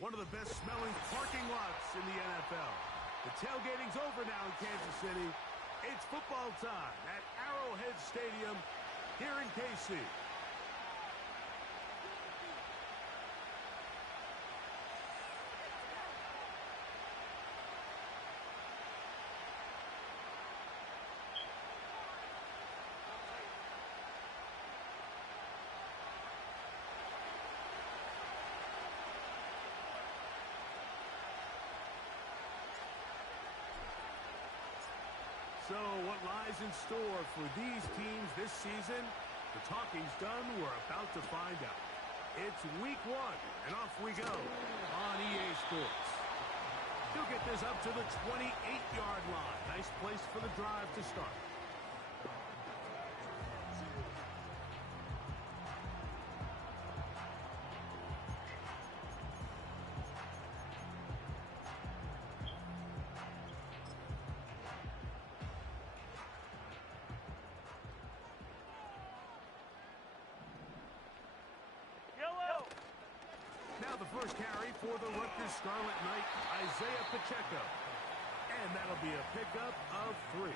One of the best smelling parking lots in the NFL. The tailgating's over now in Kansas City. It's football time at Arrowhead Stadium here in KC. So what lies in store for these teams this season? The talking's done. We're about to find out. It's week 1, and off we go on EA Sports. He'll get this up to the 28-yard line. Nice place for the drive to start. Now the first carry for the Rutgers Scarlet Knight, Isaiah Pacheco. And that'll be a pickup of 3.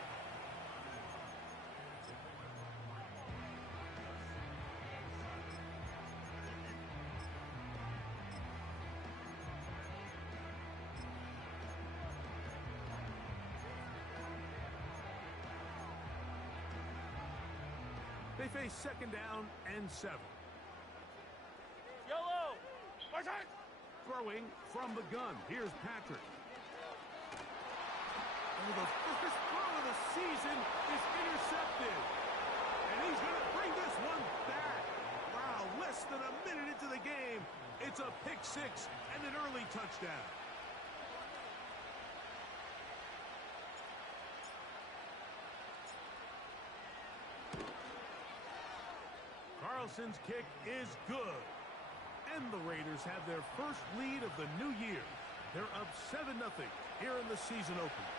They face second down and 7. Yellow! Throwing from the gun. Here's Patrick. Oh, the first throw of the season is intercepted. And he's going to bring this one back. Wow, less than a minute into the game. It's a pick 6 and an early touchdown. Carlson's kick is good. And the Raiders have their first lead of the new year. They're up 7-0 here in the season opener.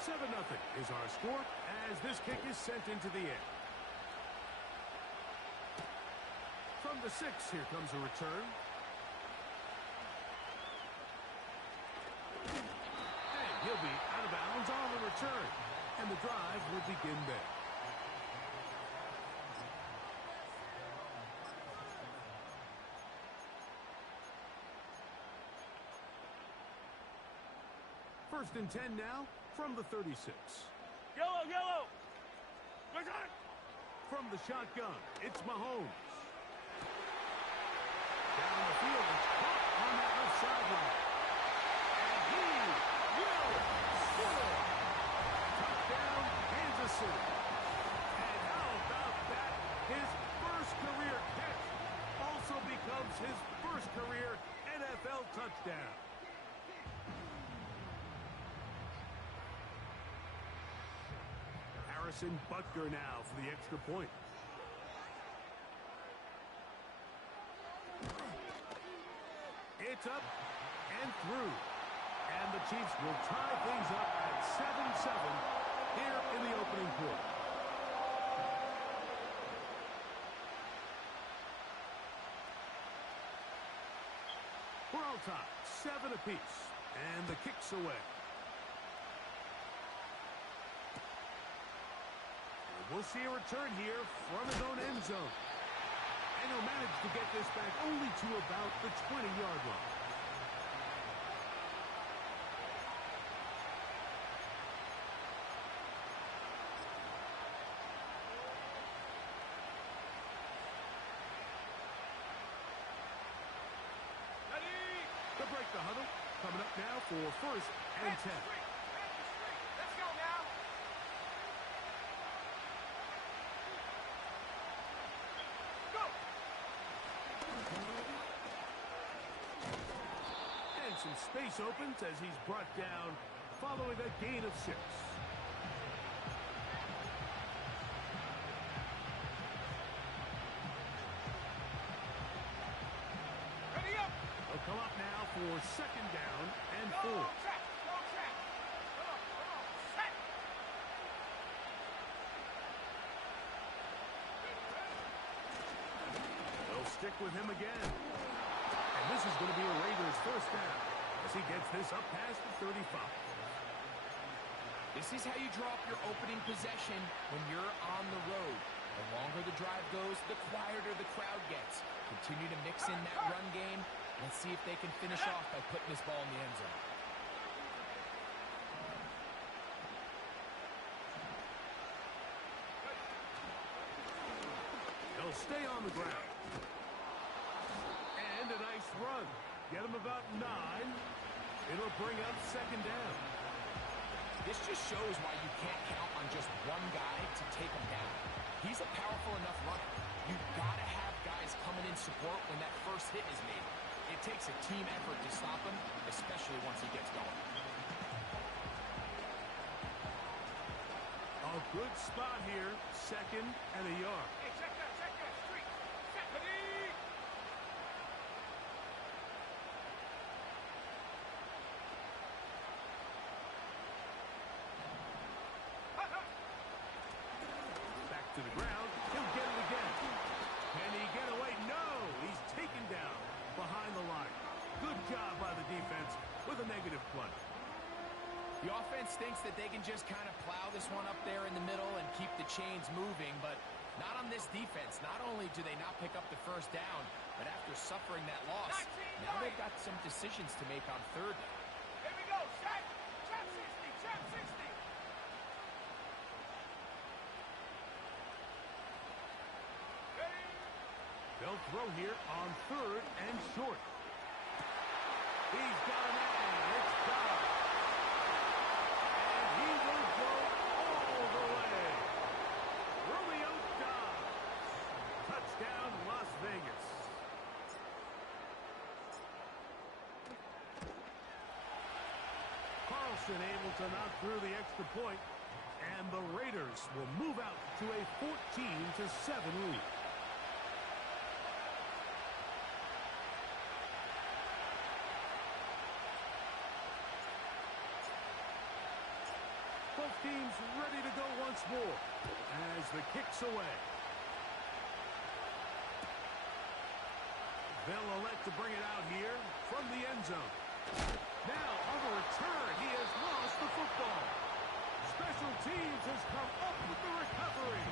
7-0 is our score as this kick is sent into the air. From the 6, here comes a return. And he'll be out of bounds on the return. And the drive will begin there. First and 10 now from the 36. Yellow! From the shotgun, it's Mahomes. Down the field, it's caught on that left sideline. And he will score. Touchdown, Kansas City. And how about that? His first career catch also becomes his first career NFL touchdown. Harrison Butker now for the extra point. It's up and through. And the Chiefs will tie things up at 7-7 here in the opening quarter. We're all tied, 7 apiece. And the kick's away. We'll see a return here from his own end zone. And he'll manage to get this back only to about the 20-yard line. Ready? To break the huddle, coming up now for first and 10. Let's go now. And some space opens as he's brought down following a gain of 6. Ready up. They'll come up now for second down and 4. Go track. Come on. Set. They'll stick with him again. And this is going to be a Raiders first down as he gets this up past the 35. This is how you draw up your opening possession when you're on the road. The longer the drive goes, the quieter the crowd gets. Continue to mix in that run game. Let's see if they can finish off by putting this ball in the end zone. They'll stay on the ground. And a nice run. Get him about 9. It'll bring up second down. This just shows why you can't count on just one guy to take him down. He's a powerful enough runner. You've got to have guys coming in support when that first hit is made. It takes a team effort to stop him, especially once he gets going. A good spot here. Second and a yard. Hey, check that street. Second. Back to the ground. He'll get it again. Can he get away? No! He's taken down behind the line. Good job by the defense with a negative play. The offense thinks that they can just kind of plow this one up there in the middle and keep the chains moving, but not on this defense. Not only do they not pick up the first down, but after suffering that loss, now they've got some decisions to make on third down. Here we go. Set. Trap 60. Trap 60. Ready? They'll throw here on third and short. He's got a man. It's Dobbs. And he will go all the way. Romeo Dobbs. Touchdown, Las Vegas. Carlson able to knock through the extra point, and the Raiders will move out to a 14-7 lead. Both teams ready to go once more as the kick's away. They'll elect to bring it out here from the end zone. Now, on the return, he has lost the football. Special teams has come up with the recovery.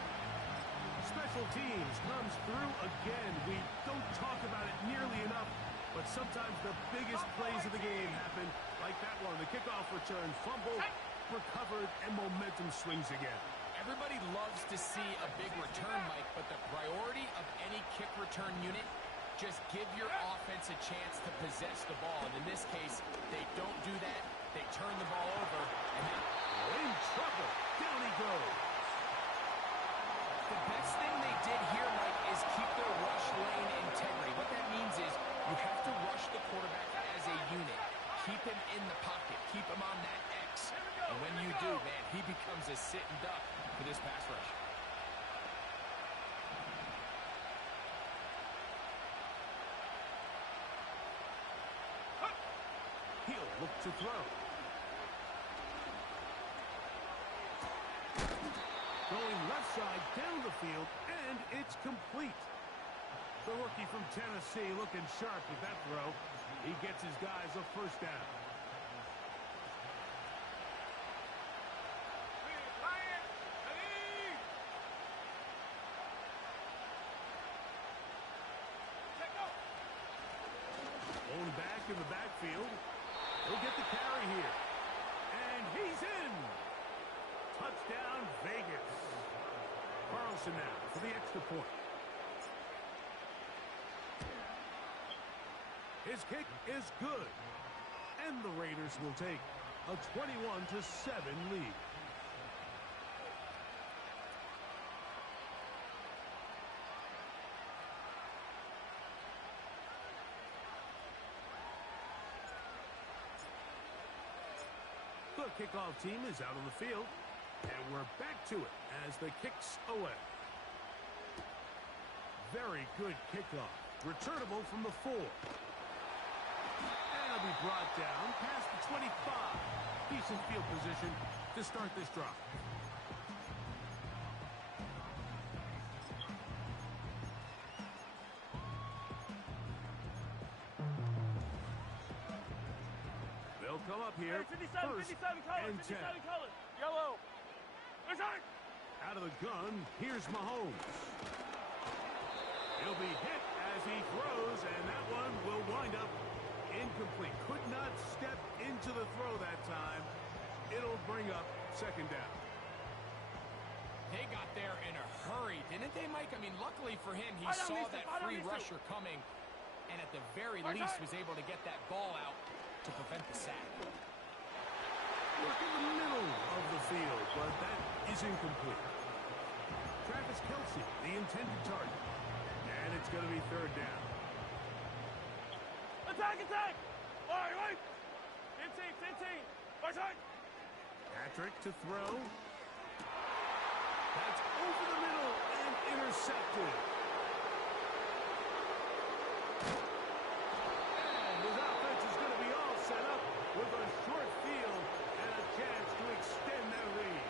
Special teams comes through again. We don't talk about it nearly enough, but sometimes the biggest plays of the game happen like that one. The kickoff return, fumble, recovered, and momentum swings again. Everybody loves to see a big return, Mike, but the priority of any kick return unit, just give your offense a chance to possess the ball. And in this case, they don't do that. They turn the ball over, and then in trouble. Down he goes. the best thing they did here, Mike, is keep their rush lane integrity. What that means is you have to rush the quarterback as a unit. Keep him in the pocket. Keep him on that X. And when you do, man, he becomes a sitting duck for this pass rush. He'll look to throw. Going left side down the field, and it's complete. The rookie from Tennessee looking sharp with that throw. He gets his guys a first down. Ryan. Ready? Check go. Owned back in the backfield. He'll get the carry here. And he's in. Touchdown, Vegas. Carlson now for the extra point. His kick is good. And the Raiders will take a 21-7 lead. The kickoff team is out on the field, and we're back to it as the kick's away. Very good kickoff. Returnable from the 4. And it'll be brought down past the 25. Decent field position to start this drive. come up here. Hey, 57, First 57 colors, and 10. 57 colors. Yellow. Return. Out of the gun, here's Mahomes. He'll be hit as he throws, and that one will wind up incomplete. Could not step into the throw that time. It'll bring up second down. They got there in a hurry, didn't they, Mike? I mean, luckily for him, he saw that free rusher coming, and at the very least was able to get that ball out to prevent the sack. Look in the middle of the field, but that is incomplete. Travis Kelce, the intended target. And it's going to be third down. Attack, attack. All right. 15, 15. Return. Patrick to throw. That's over the middle and intercepted. And his offense is going to be all set up with a short field and a chance to extend that lead.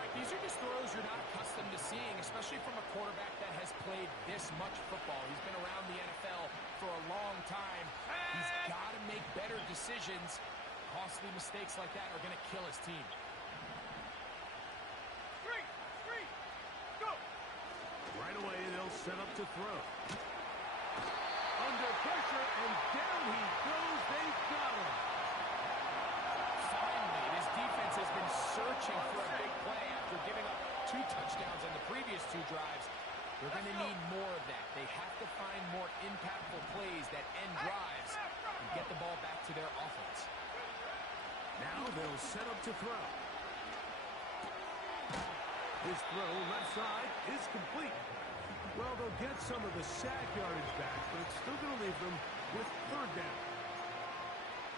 Mike, these are just throws you're not accustomed to seeing, especially from a quarterback that has played this much football. He's been around the NFL for a long time. He's got to make better decisions. Costly mistakes like that are going to kill his team. Screen. Go. Right away, they'll set up to throw. Under pressure, and down he goes. They've got him. Finally, this defense has been searching for a big play after giving up 2 touchdowns on the previous 2 drives. They're going to need more of that. They have to find more impactful plays that end drives and get the ball back to their offense. Now they'll set up to throw. His throw left side is complete. Well, they'll get some of the sack yardage back, but it's still going to leave them with third down.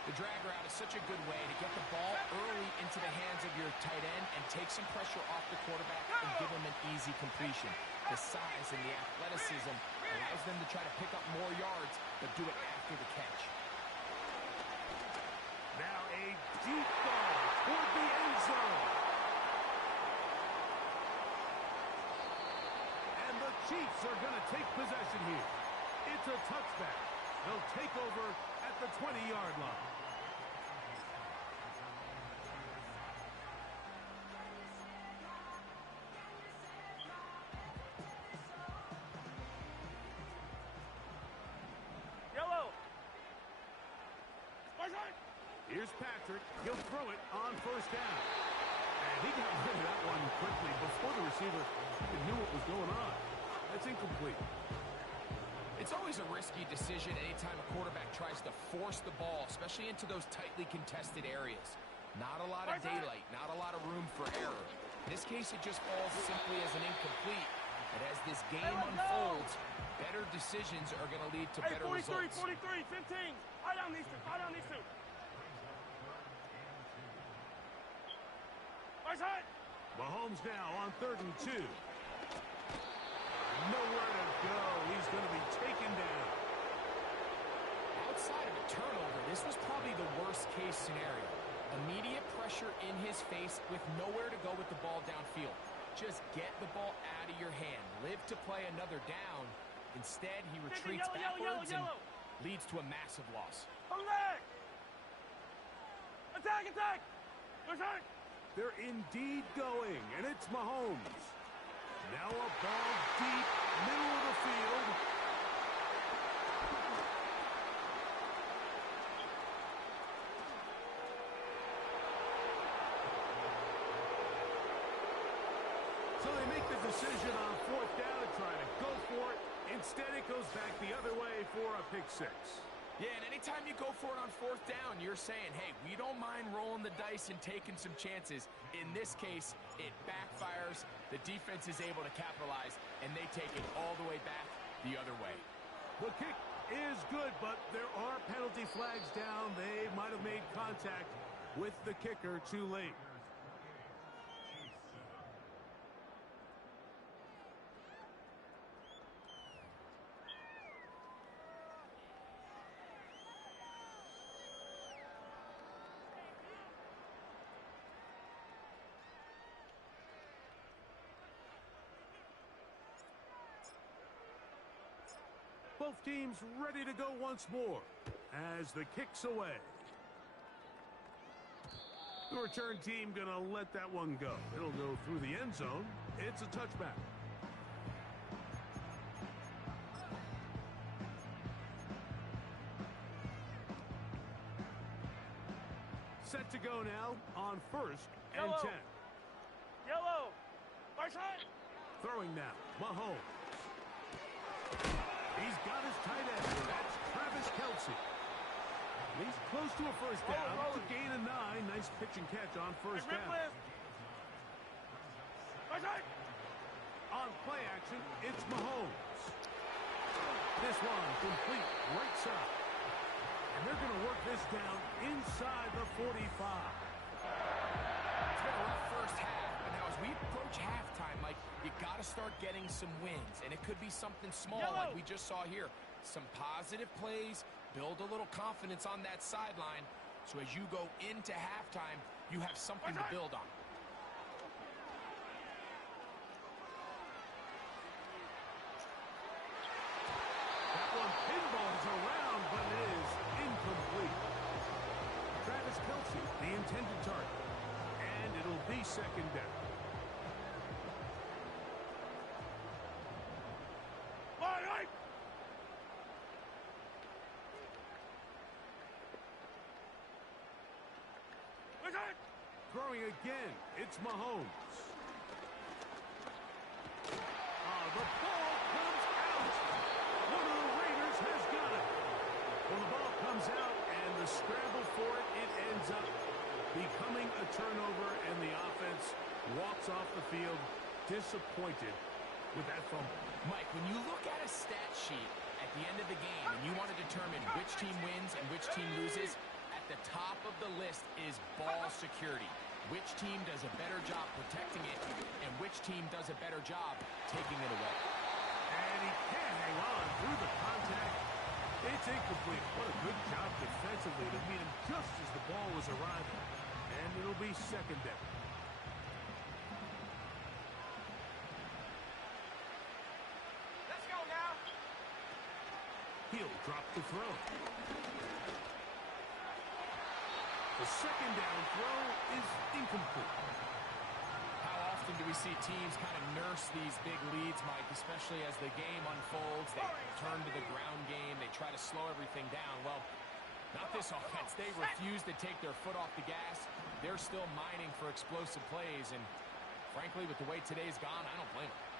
The drag route is such a good way to get the ball early into the hands of your tight end and take some pressure off the quarterback and give him an easy completion. The size and the athleticism allows them to try to pick up more yards, but do it after the catch. Now a deep ball toward the end zone. And the Chiefs are going to take possession here. It's a touchback. They'll take over at the 20-yard line. Yellow. Return. Here's Patrick. He'll throw it on first down. And he got rid of that one quickly before the receiver knew what was going on. That's incomplete. It's always a risky decision anytime a quarterback tries to force the ball, especially into those tightly contested areas. Not a lot of daylight, not a lot of room for error. In this case, it just falls simply as an incomplete. But as this game unfolds, better decisions are going to lead to better 43, results. 43, 15. High down these 2. High down these 2. Return. Mahomes now on 3rd and 2. Nowhere to go. He's going to be taken down. Outside of a turnover, this was probably the worst-case scenario. Immediate pressure in his face with nowhere to go with the ball downfield. Just get the ball out of your hand. Live to play another down. Instead, he retreats backwards and leads to a massive loss. Come back. Attack, attack. Return. They're indeed going, and it's Mahomes. Now a ball deep, middle of the field. So they make the decision on 4th down to try to go for it. Instead, it goes back the other way for a pick 6. Yeah, and anytime you go for it on 4th down, you're saying, hey, we don't mind rolling the dice and taking some chances. In this case, it backfires. The defense is able to capitalize, and they take it all the way back the other way. The kick is good, but there are penalty flags down. They might have made contact with the kicker too late. Both teams ready to go once more as the kick's away. The return team going to let that one go. It'll go through the end zone. It's a touchback. Set to go now on 1st and 10. Yellow. Right side. Throwing now, Mahomes. He's got his tight end. That's Travis Kelce. He's close to a first down. It's a gain of 9. Nice pitch and catch on first down. Right side. On play action, it's Mahomes. This one complete right side. And they're going to work this down inside the 45. It's been a rough first half, but now as we approach halftime, Mike, you got to start getting some wins, and it could be something small like we just saw here. Some positive plays, build a little confidence on that sideline, so as you go into halftime, you have something to build on. That one pinballs around, but it is incomplete. Travis Kelce, the intended target. And it'll be second down. Throwing again, it's Mahomes. The ball comes out. One of the Raiders has got it. Well, the ball comes out, and the scramble for it, it ends up becoming a turnover, and the offense walks off the field disappointed with that fumble. Mike, when you look at a stat sheet at the end of the game and you want to determine which team wins and which team loses, at the top of the list is ball security. Which team does a better job protecting it, and which team does a better job taking it away. And he can't hang on through the contact. It's incomplete. What a good job defensively to meet him just as the ball was arriving. And it'll be second down. Let's go now. He'll drop the throw. The second down throw is incomplete. How often do we see teams kind of nurse these big leads, Mike, especially as the game unfolds? They turn to the ground game. They try to slow everything down. Well, not this offense. They refuse to take their foot off the gas. They're still mining for explosive plays. And frankly, with the way today's gone, I don't blame them.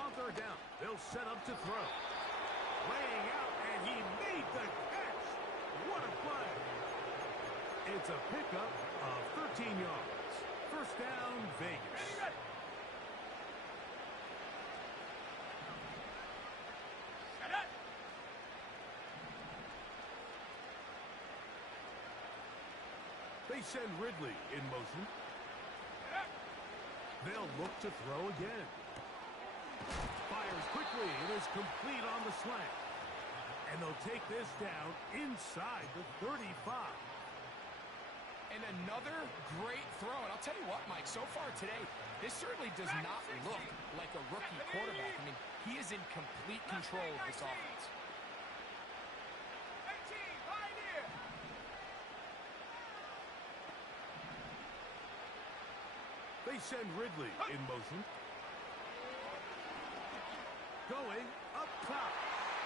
On third down, they'll set up to throw. Laying out, and he made the catch. What a play. It's a pickup of 13 yards. First down, Vegas. They send Ridley in motion. They'll look to throw again. Fires quickly. It is complete on the slant. And they'll take this down inside the 35. And another great throw. And I'll tell you what, Mike, so far today, this certainly does not look like a rookie quarterback. I mean, he is in complete control of this offense. They send Ridley in motion. Going up top.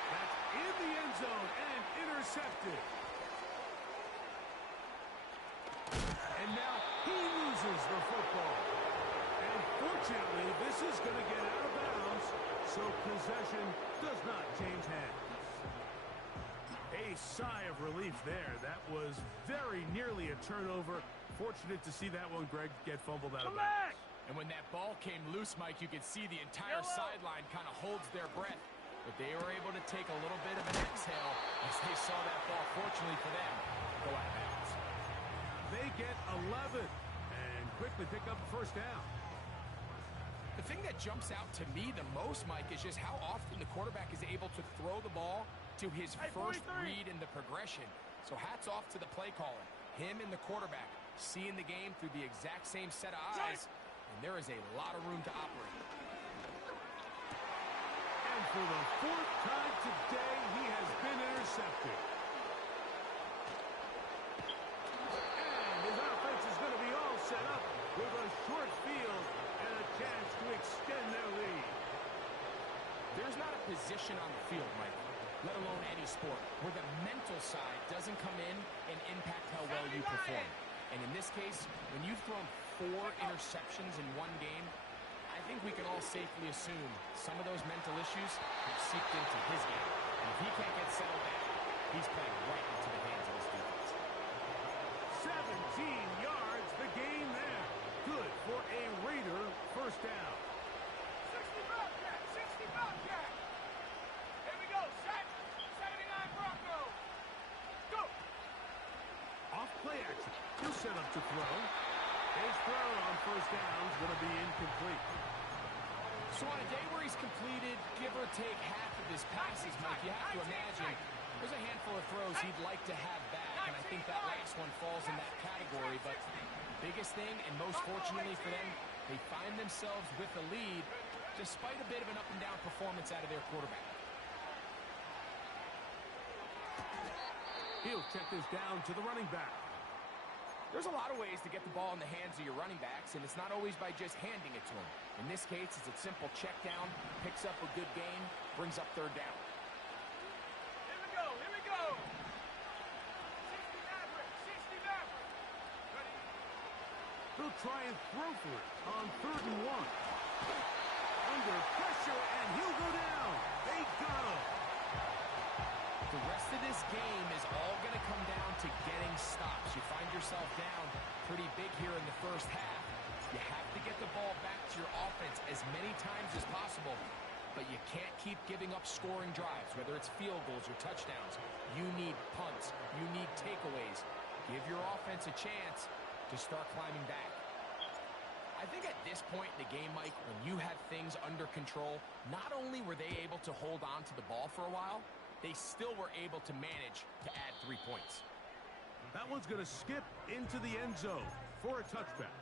That's in the end zone and intercepted. And now he loses the football. And fortunately, this is going to get out of bounds, so possession does not change hands. A sigh of relief there. That was very nearly a turnover. Fortunate to see that one, Greg, get fumbled out of bounds. And when that ball came loose, Mike, you could see the entire sideline kind of holds their breath. But they were able to take a little bit of an exhale as they saw that ball, fortunately for them, go out of bounds. They get 11 and quickly pick up the first down. The thing that jumps out to me the most, Mike, is just how often the quarterback is able to throw the ball to his first read in the progression. So hats off to the play caller. Him and the quarterback seeing the game through the exact same set of eyes. And there is a lot of room to operate. for the fourth time today, he has been intercepted. And his offense is going to be all set up with a short field and a chance to extend their lead. There's not a position on the field, Mike, let alone any sport, where the mental side doesn't come in and impact how well you perform. And in this case, when you've thrown 4 interceptions in one game, I think we can all safely assume some of those mental issues have seeped into his game. And if he can't get settled down, he's playing right into the hands of his defense. 17 yards, the game there. Good for a Raider first down. 60 Bobcat! 60 Bobcat! Here we go, set! 79 Broncos! Go! Off play action. He'll set up to throw. His throw on first down is going to be incomplete. So on a day where he's completed, give or take half of his passes, Mike, you have to imagine there's a handful of throws he'd like to have back, and I think that last one falls in that category. But biggest thing, and most fortunately for them, they find themselves with the lead despite a bit of an up-and-down performance out of their quarterback. He'll check this down to the running back. There's a lot of ways to get the ball in the hands of your running backs, and it's not always by just handing it to them. In this case, it's a simple check down, picks up a good gain, brings up third down. Here we go, here we go! 60 Maverick, 60 Maverick! Ready? He'll try and throw for it on 3rd and 1. Under pressure, and he'll go down. They got him. The rest of this game is all going to come down to getting stops. You find yourself down pretty big here in the first half. You have to get the ball back to your offense as many times as possible, but you can't keep giving up scoring drives, whether it's field goals or touchdowns. You need punts. You need takeaways. Give your offense a chance to start climbing back. I think at this point in the game, Mike, when you have things under control, not only were they able to hold on to the ball for a while, they still were able to manage to add 3 points. That one's going to skip into the end zone for a touchback.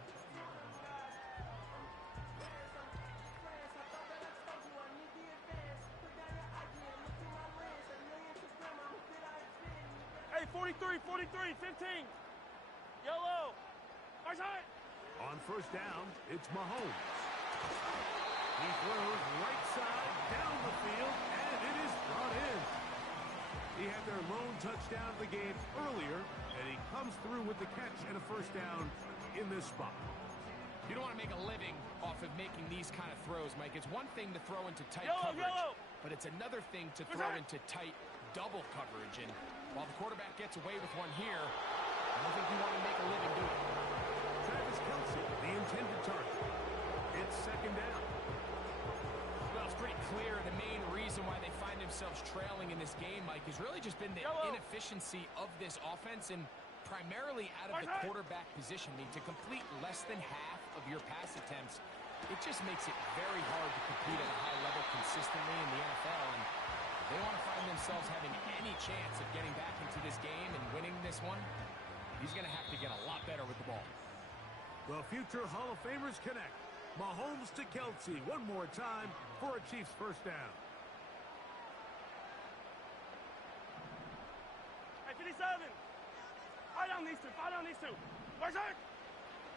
Hey, 43, 43, 15! Yellow! Our side! On first down, it's Mahomes. He throws right side down the field, and it is brought in. He had their lone touchdown of the game earlier, and he comes through with the catch and a first down in this spot. You don't want to make a living off of making these kind of throws, Mike. It's one thing to throw into tight Yellow, coverage, yellow. but it's another thing to throw into tight double coverage. And while the quarterback gets away with one here, I don't think you want to make a living doing it. Travis Kelce, the intended target. It's second down. Well, it's pretty clear the main reason why they find themselves trailing in this game, Mike, has really just been the inefficiency of this offense and primarily out of the quarterback position. I mean, to complete less than half of your pass attempts, it just makes it very hard to compete at a high level consistently in the NFL. And if they want to find themselves having any chance of getting back into this game and winning this one, he's going to have to get a lot better with the ball. Well, future Hall of Famers connect. Mahomes to Kelce one more time for a Chiefs first down. Hey, 57! Fire down these two, fire down these two! Our side!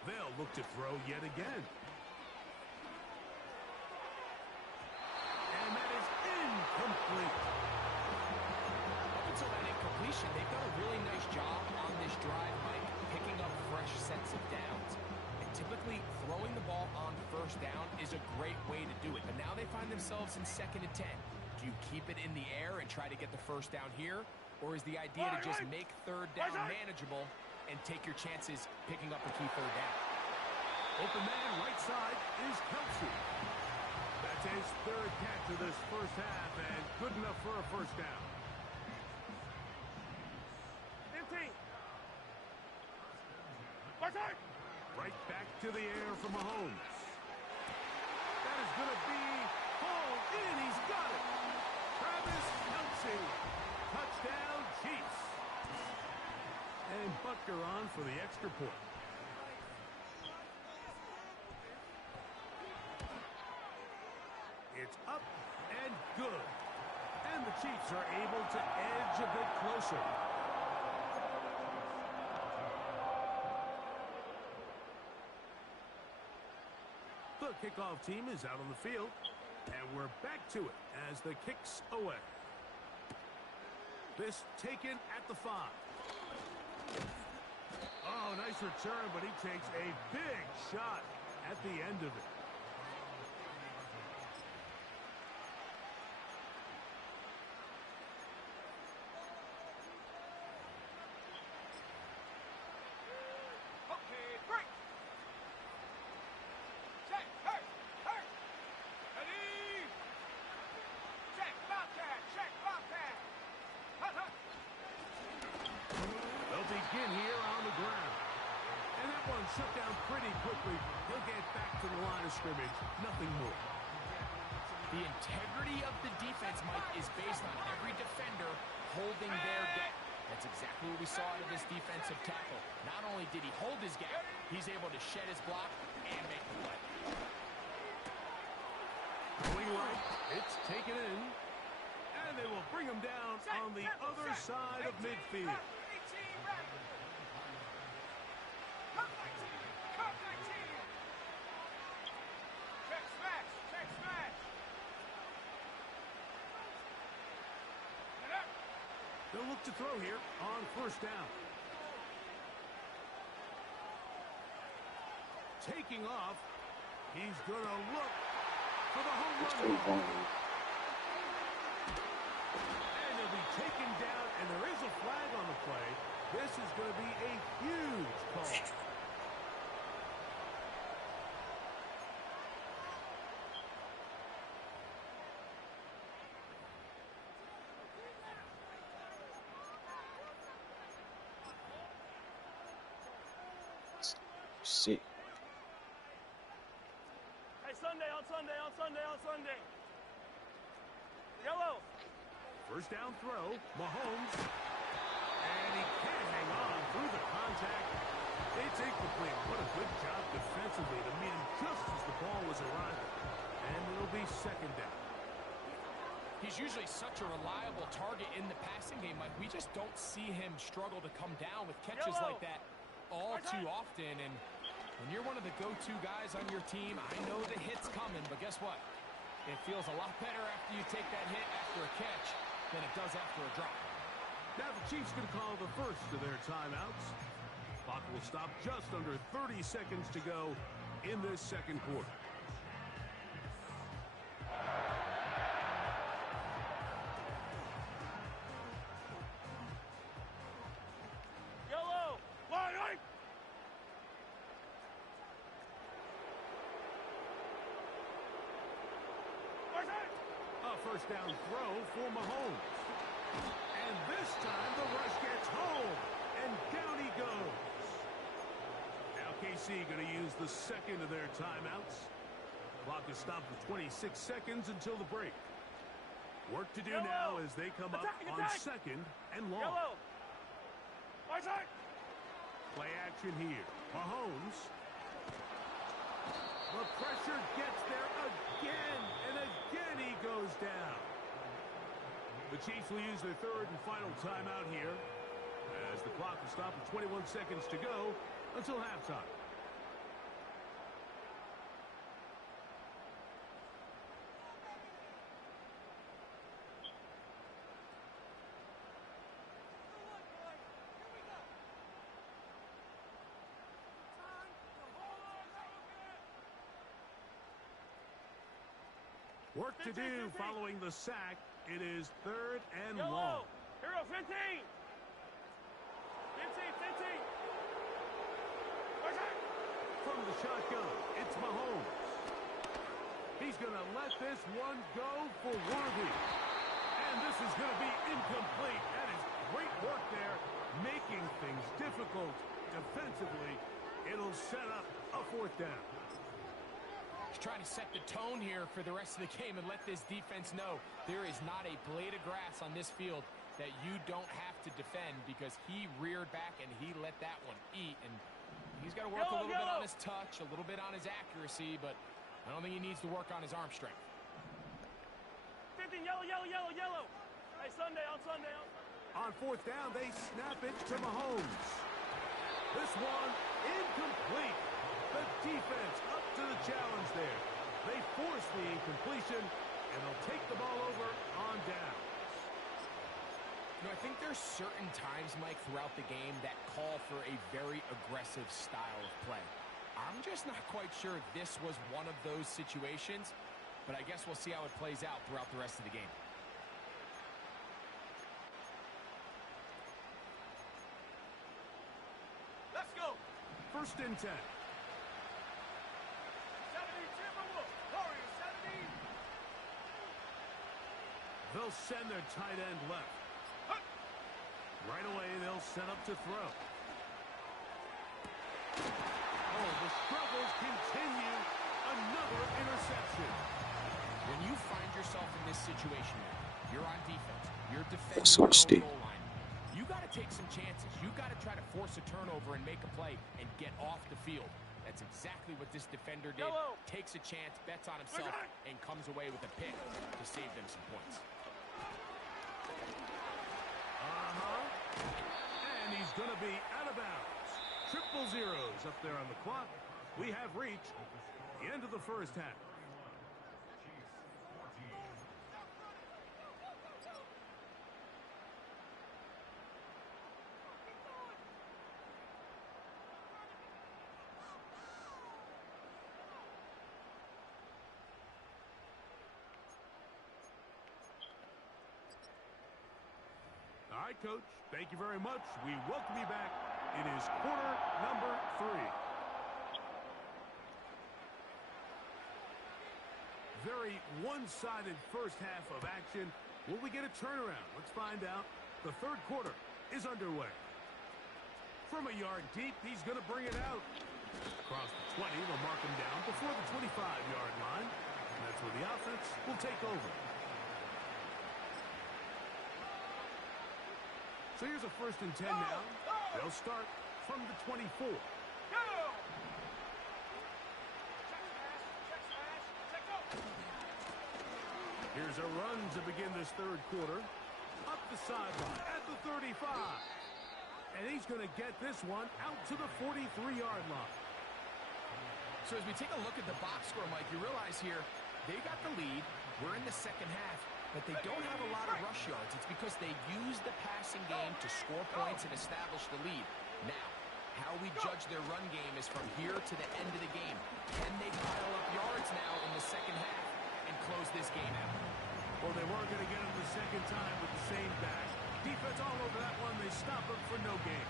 They'll look to throw yet again. And that is incomplete. Up until that incompletion, they've done a really nice job on this drive, Mike, picking up fresh sets of downs. And typically, throwing the ball on first down is a great way to do it. But now they find themselves in 2nd and 10. Do you keep it in the air and try to get the first down here? Or is the idea to just make third down manageable and take your chances picking up a key third down? Open man right side is Kelce. That's his 3rd catch of this first half and good enough for a first down. 15! Our side! Right back to the air for Mahomes. That is going to be hauled in. He's got it. Travis Kelce. Touchdown, Chiefs. And Butker on for the extra point. It's up and good. And the Chiefs are able to edge a bit closer. The kickoff team is out on the field. And we're back to it as the kick's away. This taken at the 5. Oh, nice return, but he takes a big shot at the end of it. Okay, break. Check, hurt, hurt. Ready. Check, bobcat, check, bobcat. Hut, hut. They'll begin here on the ground. And that one shut down pretty quickly. He'll get back to the line of scrimmage. Nothing more. The integrity of the defense, Mike, is based on every defender holding their gap. That's exactly what we saw out of this defensive tackle. Not only did he hold his gap, he's able to shed his block and make the play. Going right, it's taken in. And they will bring him down on the other side of midfield. They'll look to throw here on first down. Taking off, he's going to look for the home run. And he'll be taken down, and there is a flag on the play. This is going to be a huge call. See. Hey, Sunday, on Sunday, on Sunday, on Sunday. Yellow. First down throw, Mahomes. And he can't hang on through the contact. It's incomplete. What a good job defensively to man just as the ball was arriving. And it'll be second down. He's usually such a reliable target in the passing game. Like, we just don't see him struggle to come down with catches like that all too often. And when you're one of the go-to guys on your team, I know the hit's coming, but guess what? It feels a lot better after you take that hit after a catch than it does after a drop. Now the Chiefs can call the first of their timeouts. Clock will stop just under 30 seconds to go in this second quarter. Yellow. Line, right. A first down throw for Mahomes. And this time the rush gets home. And down he goes. Now KC going to use the second of their timeouts. Clock is stopped for 26 seconds until the break. Work to do now as they come up on second and long. Yellow. Play action here. Mahomes. The pressure gets there again, and again he goes down. The Chiefs will use their third and final timeout here as the clock will stop with 21 seconds to go until halftime. Work to do following the sack. It is third and long. Hero 15. 15, 15. From the shotgun, it's Mahomes. He's going to let this one go for Worthy. And this is going to be incomplete. That is great work there, making things difficult defensively. It'll set up a fourth down. He's trying to set the tone here for the rest of the game and let this defense know there is not a blade of grass on this field that you don't have to defend, because he reared back and he let that one eat. And he's got to work a little bit on his touch, a little bit on his accuracy, but I don't think he needs to work on his arm strength. 15, yellow, yellow, yellow, yellow. Hey, Sunday on Sunday. On fourth down, they snap it to Mahomes. This one incomplete. The defense up to the challenge there. They force the incompletion, and they'll take the ball over on down. You know, I think there's certain times, Mike, throughout the game that call for a very aggressive style of play. I'm just not quite sure this was one of those situations, but I guess we'll see how it plays out throughout the rest of the game. Let's go. First and 10. 70 Timberwolves. Warriors 70. They'll send their tight end left. Right away, they'll set up to throw. Oh, the struggles continue. Another interception. When you find yourself in this situation, you're on defense, you're defending your own goal line, you got to take some chances. You got to try to force a turnover and make a play and get off the field. That's exactly what this defender did. Takes a chance, bets on himself, and comes away with a pick to save them some points. And he's going to be out of bounds. Triple zeros up there on the clock. We have reached the end of the first half. All right, Coach. Thank you very much. We welcome you back. It is quarter number 3. Very one-sided first half of action. Will we get a turnaround? Let's find out. The third quarter is underway. From a yard deep, he's going to bring it out. Across the 20, they'll mark him down before the 25-yard line. And that's where the offense will take over. So here's a first and 10 now. They'll start from the 24. Here's a run to begin this third quarter. Up the sideline at the 35. And he's going to get this one out to the 43-yard line. So as we take a look at the box score, Mike, you realize here they got the lead. We're in the second half, but they don't have a lot of rush yards. It's because they use the passing game to score points and establish the lead. Now, how we judge their run game is from here to the end of the game. Can they pile up yards now in the second half and close this game out? Well, they weren't going to get him the second time with the same back. Defense all over that one. They stop him for no gain.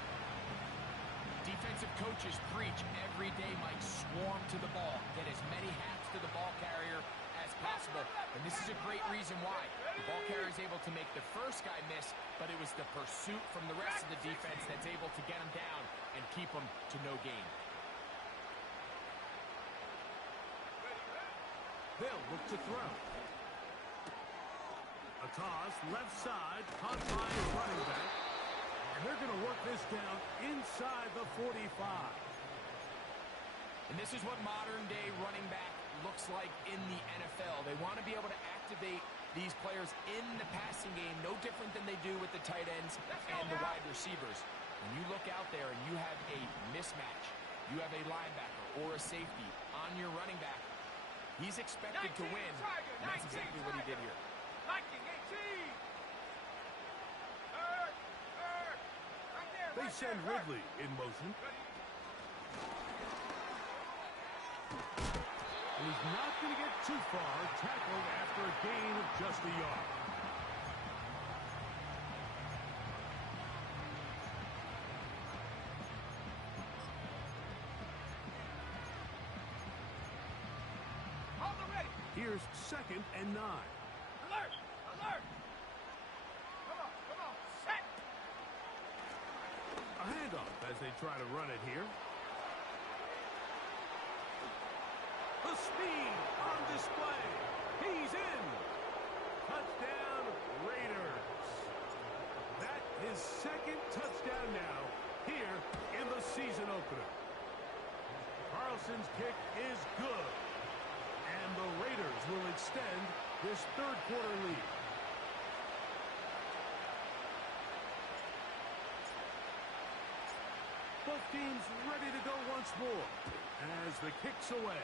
Defensive coaches preach every day, Mike, swarm to the ball. Get as many hats to the ball carrier as possible. And this is a great reason why. The ball carrier is able to make the first guy miss, but it was the pursuit from the rest of the defense that's able to get him down and keep him to no gain. They'll look to throw. A toss, left side, caught by his running back. And they're going to work this down inside the 45. And this is what modern-day running back looks like in the NFL. They want to be able to activate these players in the passing game, no different than they do with the tight ends and the wide receivers. When you look out there and you have a mismatch, you have a linebacker or a safety on your running back, he's expected to win, and that's exactly what he did here. 19-18. They send Ridley in motion. And he's not going to get too far, tackled after a gain of just a yard. Here's second and 9. Alert! Alert! Come on, set! A handoff as they try to run it here. The speed on display. He's in. Touchdown, Raiders. That is second touchdown now here in the season opener. Carlson's kick is good. And the Raiders will extend this third quarter lead. Both teams ready to go once more as the kick's away.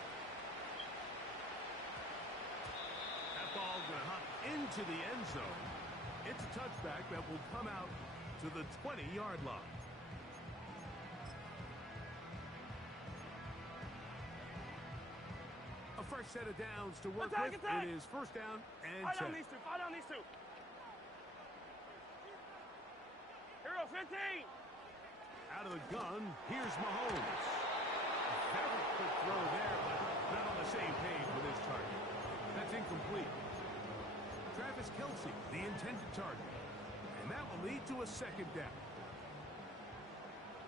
That ball going to hop into the end zone. It's a touchback that will come out to the 20-yard line. A fresh set of downs to work with. It is first down and 10. Fight on these two. Here we go, 15. Out of the gun, here's Mahomes. Very quick throw there, but not on the same page with his target. That's incomplete. Travis Kelce, the intended target. And that will lead to a second down.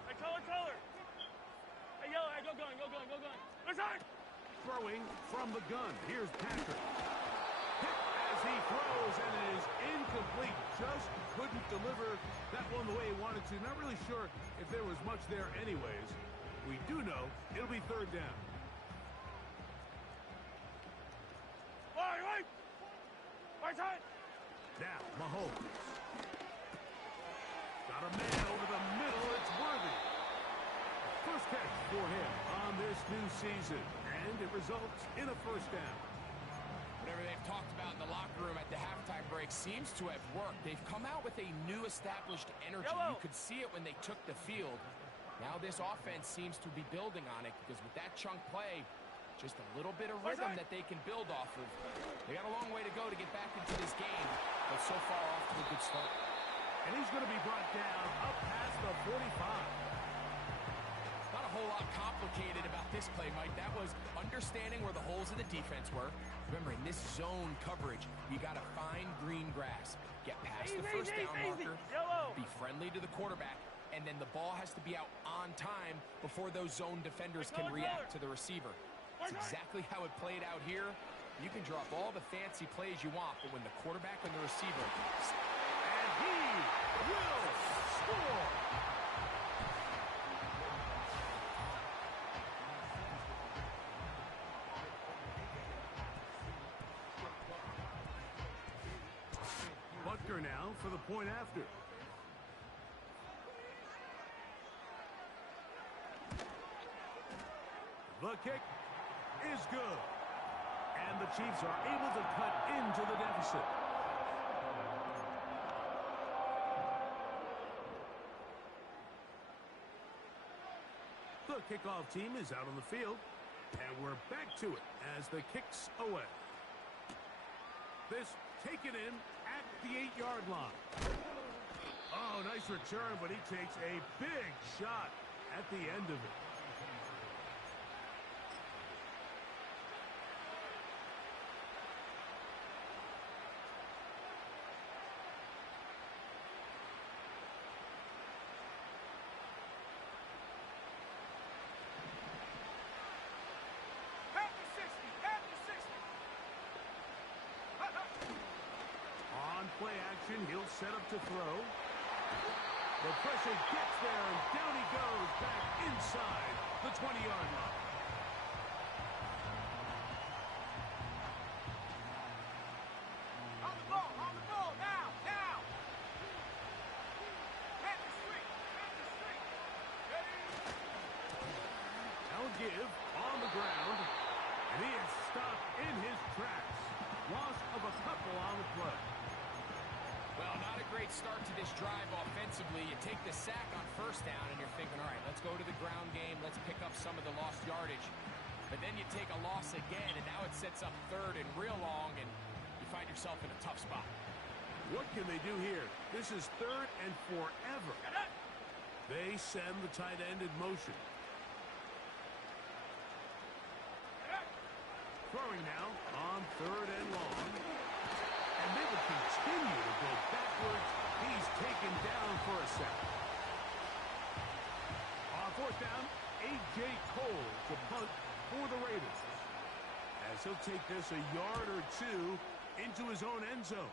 Hey, color. Hey, yellow, hey, go gun. Let's go. Throwing from the gun. Here's Patrick. Hit as he throws, and it is incomplete. Just couldn't deliver that one the way he wanted to. Not really sure if there was much there anyways. We do know it'll be third down. Right side. Now, Mahomes. Got a man over the middle. It's Worthy. First catch for him on this new season. And it results in a first down. Whatever they've talked about in the locker room at the halftime break seems to have worked. They've come out with a new established energy. Yellow. You could see it when they took the field. Now this offense seems to be building on it because with that chunk play, just a little bit of rhythm that they can build off of. They got a long way to go to get back into this game, but so far off to a good start. And he's going to be brought down up past the 45. Not a whole lot complicated about this play, Mike. That was understanding where the holes of the defense were. Remember, in this zone coverage, you got to find green grass. Get past the first down marker, be friendly to the quarterback, and then the ball has to be out on time before those zone defenders can react to the receiver. That's exactly how it played out here. You can drop all the fancy plays you want, but when the quarterback and the receiver... And he will score! Butker now for the point after. The kick is good. And the Chiefs are able to cut into the deficit. The kickoff team is out on the field. And we're back to it as the kick's away. This taken in at the 8-yard line. Oh, nice return, but he takes a big shot at the end of it. Play action, he'll set up to throw. The pressure gets there, and down he goes back inside the 20-yard line. On the ball, now! Hit the street! Ready? Now give on the ground, and he is stopped in his tracks. Loss of a couple on the play. Well, not a great start to this drive offensively. You take the sack on first down, and you're thinking, all right, let's go to the ground game. Let's pick up some of the lost yardage. But then you take a loss again, and now it sets up third and real long, and you find yourself in a tough spot. What can they do here? This is third and forever. They send the tight end in motion. Throwing now on third and long. And they will continue to go backwards. He's taken down for a second. On fourth down, A.J. Cole to punt for the Raiders. As he'll take this a yard or two into his own end zone.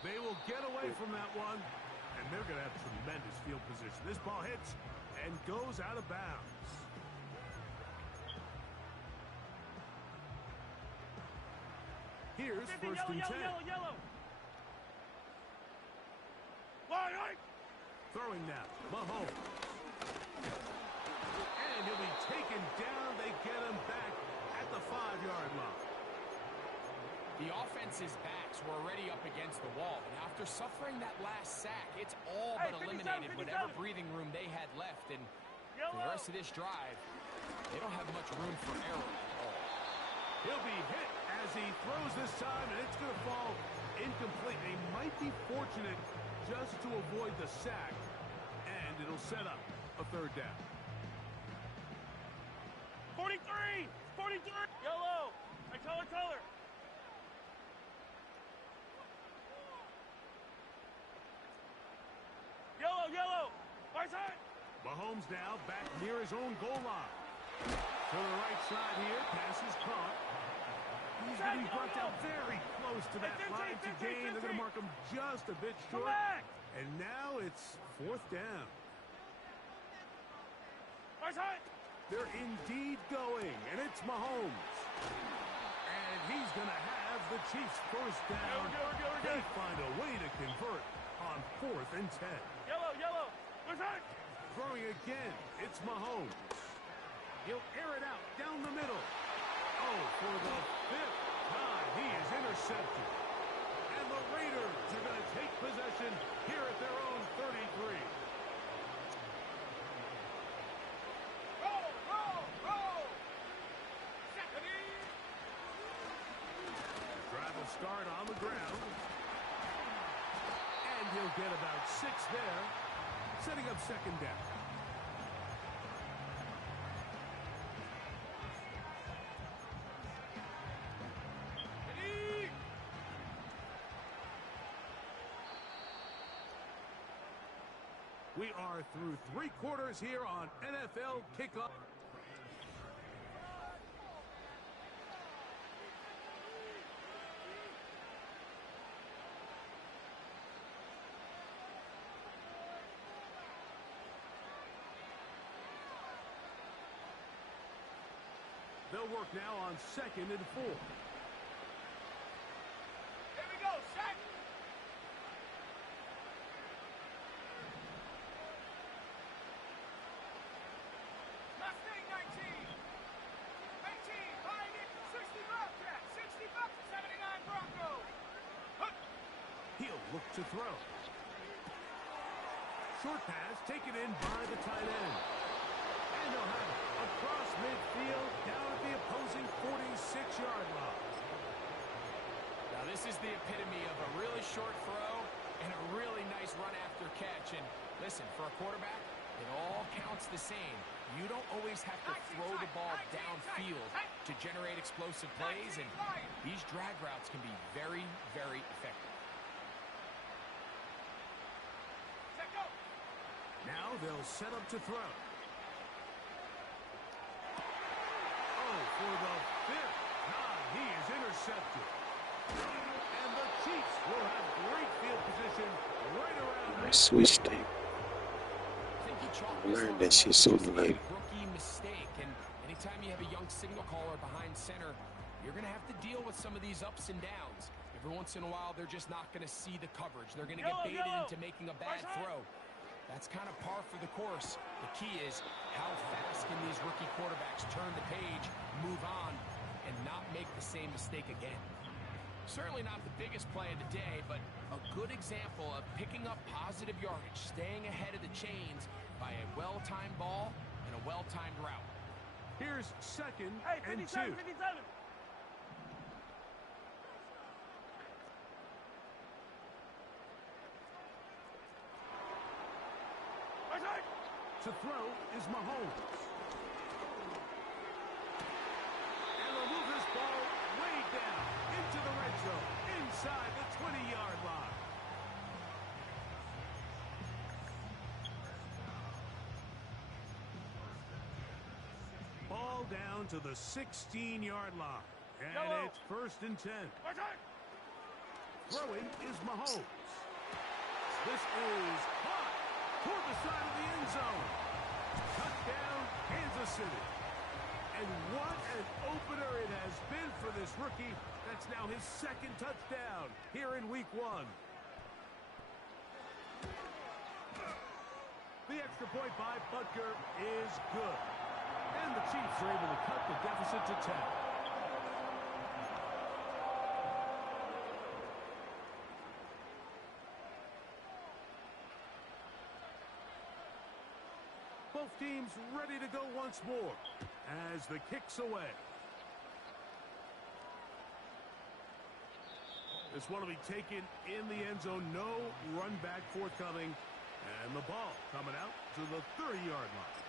They will get away from that one, and they're going to have tremendous field position. This ball hits and goes out of bounds. Here's first and 10. Yellow. Throwing now, Mahomes. And he'll be taken down. They get him back at the 5-yard line. The offense's backs were already up against the wall, and after suffering that last sack, it's all but eliminated whatever breathing room they had left, and for the rest of this drive, they don't have much room for error at all. He'll be hit as he throws this time, and it's going to fall incomplete. They might be fortunate just to avoid the sack, and it'll set up a 3rd down. 43! 43! Yellow! I color! Yellow! Right side! Mahomes now back near his own goal line. To the right side here, pass is caught. He's going to be brought down very close to that line to gain. They're going to mark him just a bit short. And now it's 4th down. Right side! They're indeed going, and it's Mahomes. And he's going to have the Chiefs' 1st down. They find a way to convert on 4th and 10. Yellow! Right side! Throwing again, it's Mahomes. He'll air it out down the middle. Oh, for the 5th time, he is intercepted. And the Raiders are going to take possession here at their own 33. Roll! Drive will start on the ground. And he'll get about 6 there, setting up 2nd down. We are through 3 quarters here on NFL Kickoff. They'll work now on 2nd and 4. Here we go, set! Mustang 19! 18, buying it, 60 Bobcat, 60 bucks, 79 Bronco! He'll look to throw. Short pass taken in by the tight end. And they'll have it across midfield down at the opposing 46-yard line. Now, this is the epitome of a really short throw and a really nice run after catch. And listen, for a quarterback, it all counts the same. You don't always have to throw the ball downfield to generate explosive plays, and these drag routes can be very, very effective. Now they'll set up to throw. For the 5th time, he is intercepted. And the Chiefs will have great field position right around. I switched him. Learned that she's so late. Rookie mistake, and anytime you have a young signal caller behind center, you're going to have to deal with some of these ups and downs. Every once in a while, they're just not going to see the coverage. They're going to get baited into making a bad throw. That's kind of par for the course. The key is how fast can these rookie quarterbacks turn the page, move on, and not make the same mistake again. Certainly not the biggest play of the day, but a good example of picking up positive yardage, staying ahead of the chains by a well-timed ball and a well-timed route. Here's 2nd and 2. 57. To throw is Mahomes. And they'll move this ball way down into the red zone, inside the 20-yard line. Ball down to the 16-yard line. And it's 1st and 10. Throwing is Mahomes. This is hot toward the side of the end zone. Touchdown, Kansas City. And what an opener it has been for this rookie. That's now his 2nd touchdown here in Week 1. The extra point by Butker is good. And the Chiefs are able to cut the deficit to 10. Both teams ready to go once more as the kick's away. This one will be taken in the end zone. No run back forthcoming. And the ball coming out to the 30-yard line.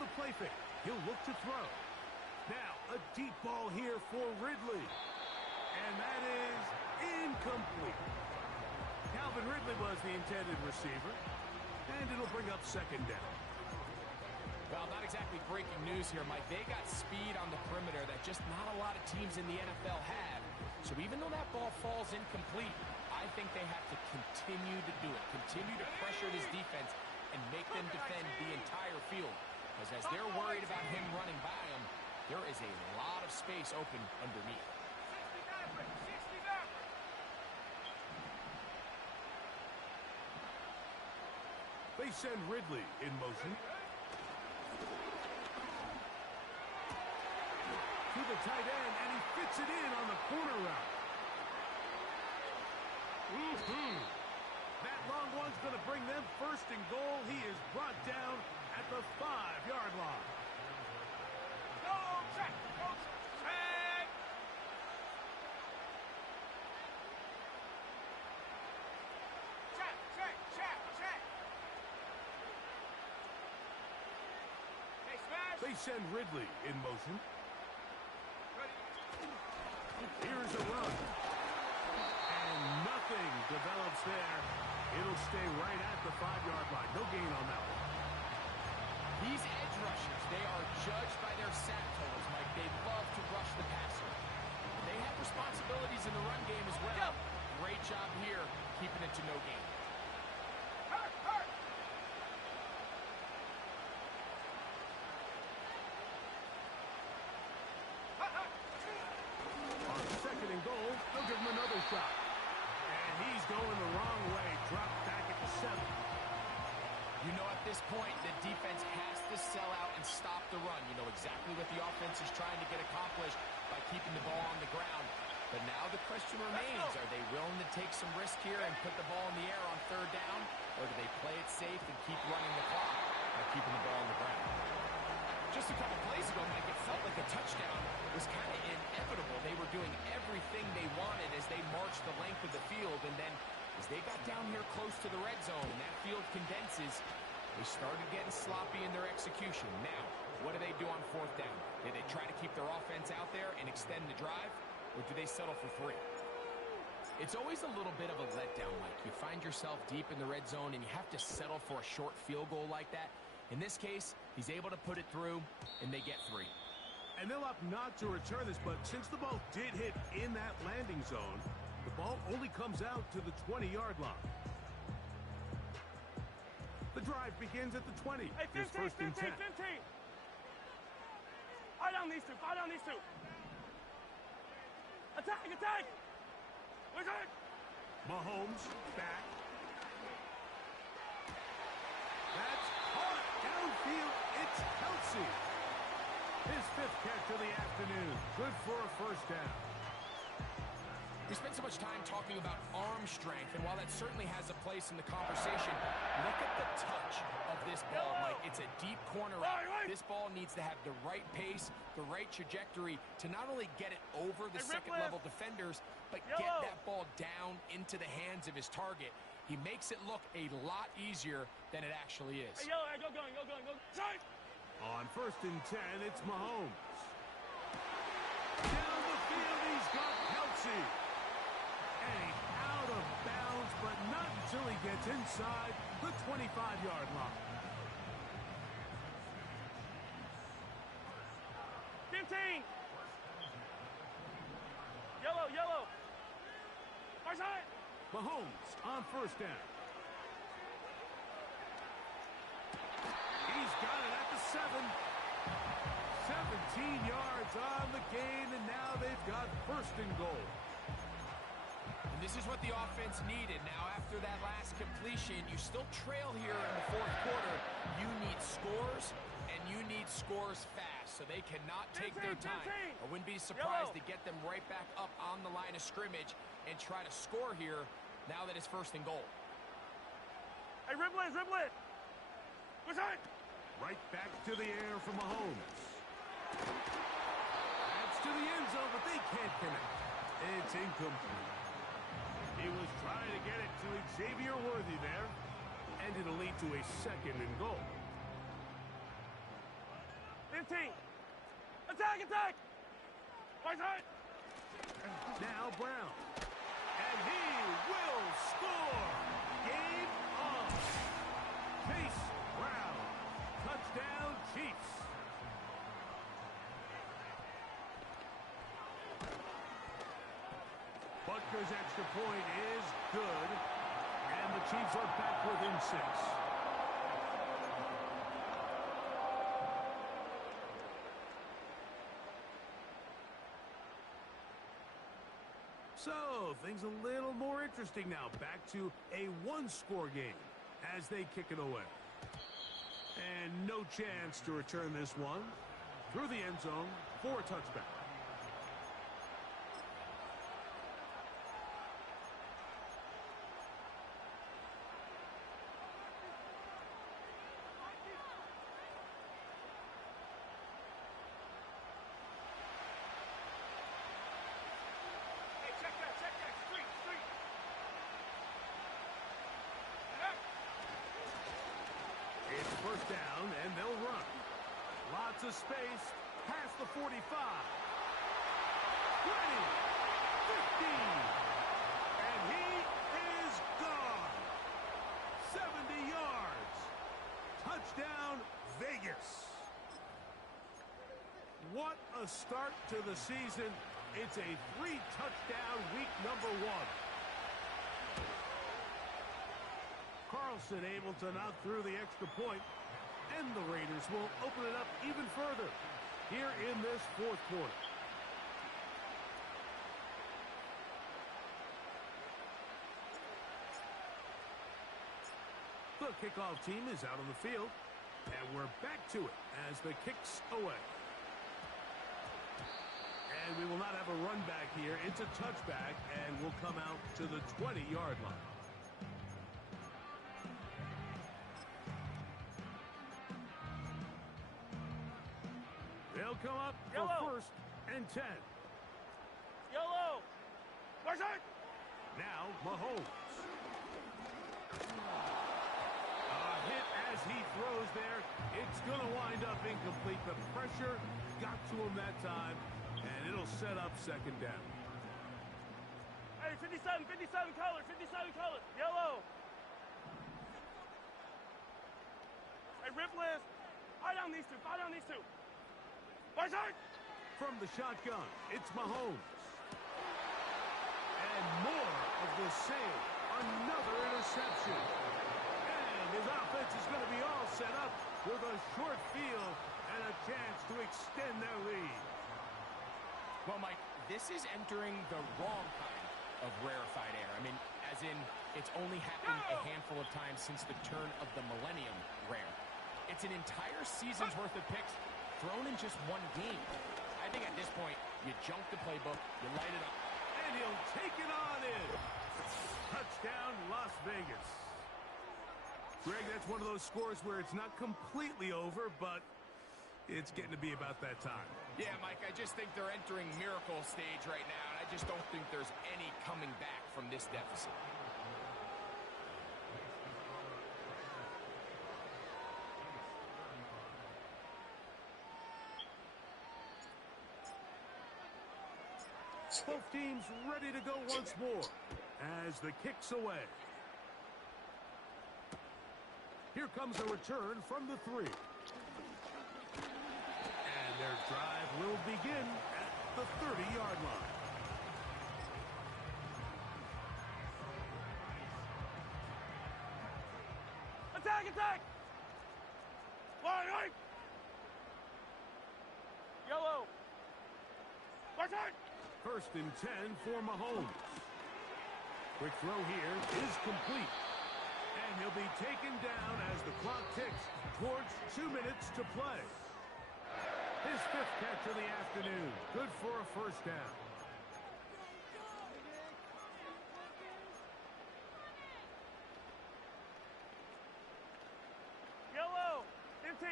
The play fake. He'll look to throw. Now, a deep ball here for Ridley. And that is incomplete. Calvin Ridley was the intended receiver. And it'll bring up second down. Well, not exactly breaking news here, Mike. They got speed on the perimeter that just not a lot of teams in the NFL have. So even though that ball falls incomplete, I think they have to continue to do it. Continue to pressure this defense and make them defend the entire field. Because as they're worried about him running by them, there is a lot of space open underneath. They send Ridley in motion. To the tight end, and he fits it in on the corner route. That long one's going to bring them first and goal. He is brought down at the 5-yard line. Go, check, check. Check, check, check, check. Hey, smash. They send Ridley in motion. Ready. Here's a run. And nothing develops there. It'll stay right at the 5-yard line. No gain on that one. These edge rushers, they are judged by their sack totals, Mike. They love to rush the passer. They have responsibilities in the run game as well. Great job here, keeping it to no gain. Hurt, hurt. On second and goal, they'll give him another shot. And he's going the wrong way. Dropped back at the 7. You know, at this point, the defense has to sell out and stop the run. You know exactly what the offense is trying to get accomplished by keeping the ball on the ground. But now the question remains, are they willing to take some risk here and put the ball in the air on third down? Or do they play it safe and keep running the clock by keeping the ball on the ground? Just a couple plays ago, Mike, it felt like a touchdown was kind of inevitable. They were doing everything they wanted as they marched the length of the field. And then as they got down here close to the red zone and that field condenses, they started getting sloppy in their execution. Now, what do they do on fourth down? Do they try to keep their offense out there and extend the drive? Or do they settle for 3? It's always a little bit of a letdown, Mike. You find yourself deep in the red zone and you have to settle for a short field goal like that. In this case, he's able to put it through, and they get 3. And they'll opt not to return this, but since the ball did hit in that landing zone, the ball only comes out to the 20-yard line. The drive begins at the 20. Hey, 15, It's first and 10. 15. Fire down these two, fire down these two. Attack, attack. Attack. Mahomes back. That's caught downfield. It's Kelsey. His 5th catch of the afternoon. Good for a first down. We spend so much time talking about arm strength, and while that certainly has a place in the conversation, look at the touch of this ball, Mike. It's a deep corner out. This ball needs to have the right pace, the right trajectory to not only get it over the second-level defenders, but get that ball down into the hands of his target. He makes it look a lot easier than it actually is. Hey, yellow, go going, go going, go. Side. On first and 10, it's Mahomes. Down the field, he's got Kelsey. And he's out of bounds, but not until he gets inside the 25-yard line. 15. Yellow, yellow. Far side. Mahomes on first down. He's got it at the 7. 17 yards on the gain, and now they've got first and goal. And this is what the offense needed. Now, after that last completion, you still trail here in the fourth quarter. You need scores, and you need scores fast, so they cannot take their time. I wouldn't be surprised to get them right back up on the line of scrimmage and try to score here now that it's first and goal. Hey, ribble it, ribble it. Far side. Right back to the air for Mahomes. That's to the end zone, but they can't connect. It's incomplete. He was trying to get it to Xavier Worthy there, and it'll lead to a second and goal. 15. Attack, attack. Far side. Now Brown. And he will score. Game on. Chase Brown. Touchdown, Chiefs. Butker's extra point is good. And the Chiefs are back within 6. So, things a little more interesting now. Back to a one-score game as they kick it away. And no chance to return this one through the end zone for a touchback. Check that, street, street. It's first down, and they'll run. Lots of space, past the 45. 20, 15, and he is gone. 70 yards. Touchdown, Vegas. What a start to the season. It's a 3-touchdown week number 1. Carlson able to knock through the extra point, and the Raiders will open it up even further here in this fourth quarter. The kickoff team is out on the field, and we're back to it as the kick's away. And we will not have a run back here. It's a touchback, and we'll come out to the 20-yard line. They'll come up Yellow. for first and 10. Yellow. Far side. Now, Mahomes. A hit as he throws there. It's going to wind up incomplete. The pressure got to him that time, and it'll set up second down. Hey, 57 color, 57 color. Yellow. Hey, Ripless. Fire down these two, fire down these two. Far side. From the shotgun, it's Mahomes. And more of the same. Another interception. And his offense is going to be all set up with a short field and a chance to extend their lead. Well, Mike, this is entering the wrong kind of rarefied air. I mean, as in, it's only happened a handful of times since the turn of the millennium rare. It's an entire season's worth of picks thrown in just one game. I think at this point, you junk the playbook, you light it up. And he'll take it on in. Touchdown, Las Vegas. Greg, that's one of those scores where it's not completely over, but it's getting to be about that time. Yeah, Mike, I just think they're entering miracle stage right now, and I just don't think there's any coming back from this deficit. Both teams ready to go once more as the kick's away. Here comes a return from the 3. And their drive will begin at the 30-yard line. Attack, attack! Line, right! Yellow! Right side! 1st and 10 for Mahomes. Quick throw here is complete. And he'll be taken down as the clock ticks towards 2 minutes to play. His 5th catch of the afternoon. Good for a 1st down. Yellow! 15!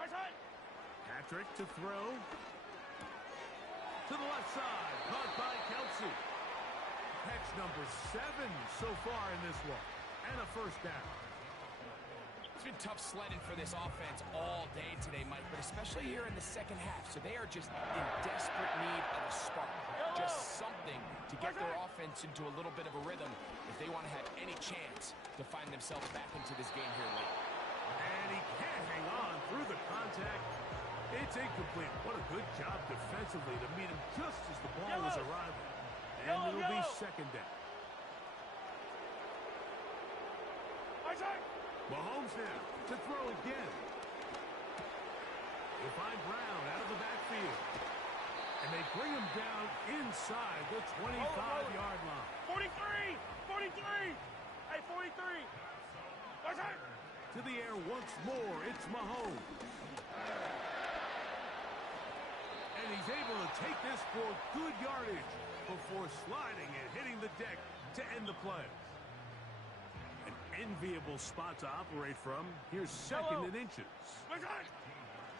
Right side! Patrick to throw. To the left side. Caught by Kelsey. Catch number 7 so far in this one. And a 1st down. It's been tough sledding for this offense all day today, Mike, but especially here in the second half. So they are just in desperate need of a spark. Just something to get their offense into a little bit of a rhythm if they want to have any chance to find themselves back into this game here late. And he can't hang on through the contact. It's incomplete. What a good job defensively to meet him just as the ball was arriving. And it'll be 2nd down. Right side! Mahomes now to throw again. They find Brown out of the backfield. And they bring him down inside the 25-yard line. 43! 43! Hey, 43! Right side! To the air once more, it's Mahomes. And he's able to take this for good yardage before sliding and hitting the deck to end the play. An enviable spot to operate from. Here's 2nd and inches.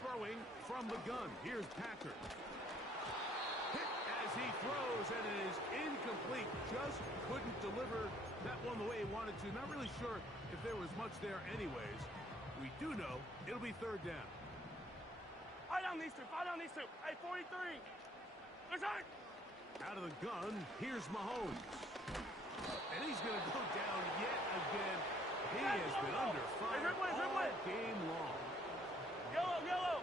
Throwing from the gun. Here's Packer. Hit as he throws, and it is incomplete. Just couldn't deliver that one the way he wanted to. Not really sure if there was much there anyways. We do know it'll be 3rd down. Fight down these two. Fight down these two. Hey, 43. Right side. Out of the gun, here's Mahomes. And he's going to go down yet again. He has been under fire all game long. Yellow, yellow.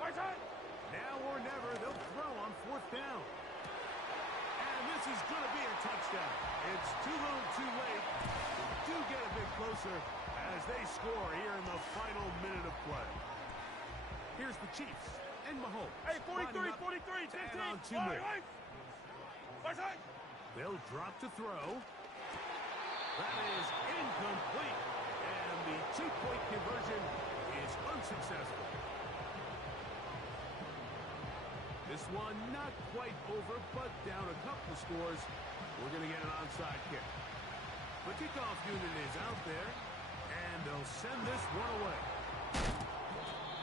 Right side. Now or never, they'll throw on 4th down. And this is going to be a touchdown. It's too little too late. Do get a bit closer as they score here in the final minute of play. Here's the Chiefs and Mahomes. Hey, 43, 43, 15. On 2 more. Right side. They'll drop to throw. That is incomplete. And the 2-point conversion is unsuccessful. This one not quite over, but down a couple scores. We're going to get an onside kick. The kickoff unit is out there, and they'll send this one away.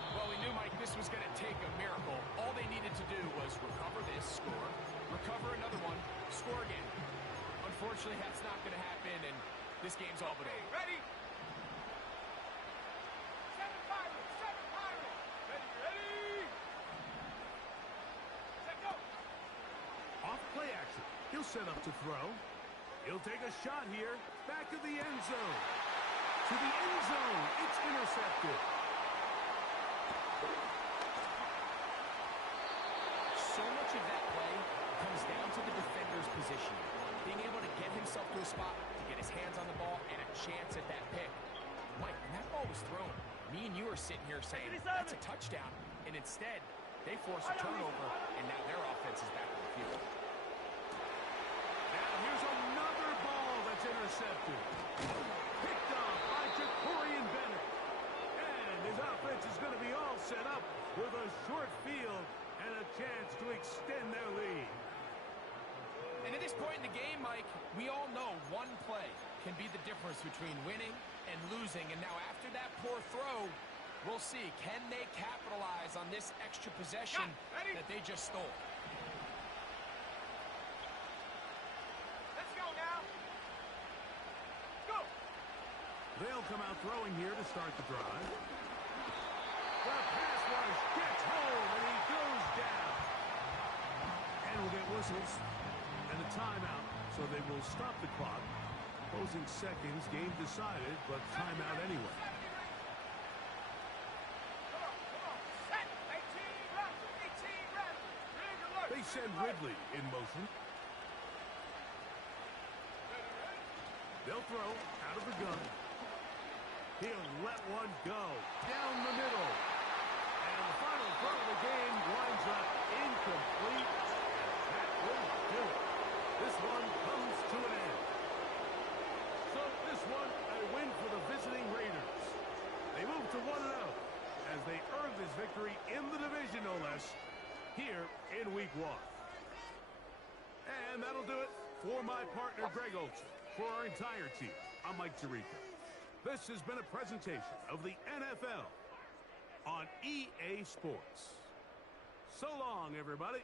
Well, we knew, Mike, this was going to take a miracle. All they needed to do was recover this, score, recover another one, score again. Unfortunately, that's not going to happen, and this game's all but over. Ready? 7 Pirates, 7 Pirates. Ready, ready. Set, go. Off play action. He'll set up to throw. He'll take a shot here. Back of the end zone. To the end zone. It's intercepted. So much of that play comes down to the defender's position. Being able to get himself to a spot, to get his hands on the ball, and a chance at that pick. Mike, when that ball was thrown, me and you are sitting here saying, that's a touchdown. And instead, they force a turnover, and now their offense is back on the field. Now here's another ball that's intercepted. Picked off by Jacorian Bennett. And his offense is going to be all set up with a short field and a chance to extend their lead. And at this point in the game, Mike, we all know one play can be the difference between winning and losing. And now after that poor throw, we'll see, can they capitalize on this extra possession that they just stole? Let's go now. Go. They'll come out throwing here to start the drive. The pass rush gets home, and he goes down. And we'll get whistles and a timeout, so they will stop the clock. Closing seconds, game decided, but timeout anyway. They send Ridley in motion. They'll throw out of the gun. He'll let one go down the middle. And the final throw of the game winds up incomplete. That will do it. This one comes to an end. So this one, a win for the visiting Raiders. They move to 1-0 as they earn this victory in the division, no less, here in Week 1. And that'll do it for my partner, Greg Olson. For our entire team, I'm Mike Tirico. This has been a presentation of the NFL on EA Sports. So long, everybody.